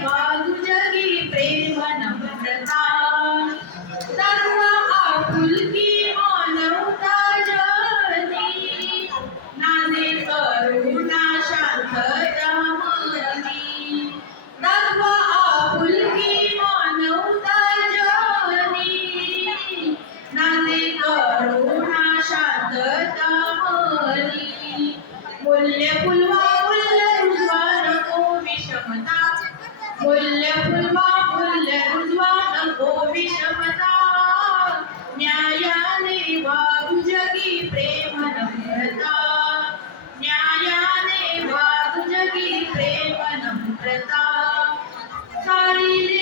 वागू जगी प्रेम नम्रता सर्व आकुल फुल्य फुलवा फुल्य रुजवा नको विषमता. न्यायाने वागू जगी प्रेम नम्रता. न्यायाने वागू जगी प्रेम नम्रता. सारी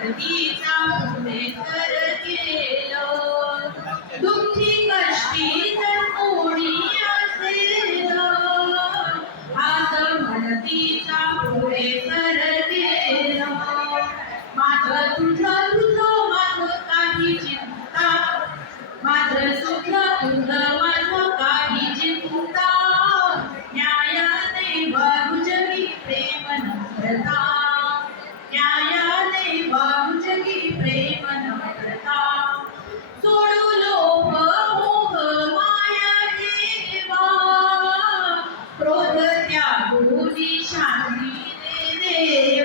मदतीचा पुढे कर केलं दुःखी कष्टी कोणी असेल हात मदतीचा पुढे कर केलं माझं तुझं तुझं माझं काही चिंता. माझं सुख तुझं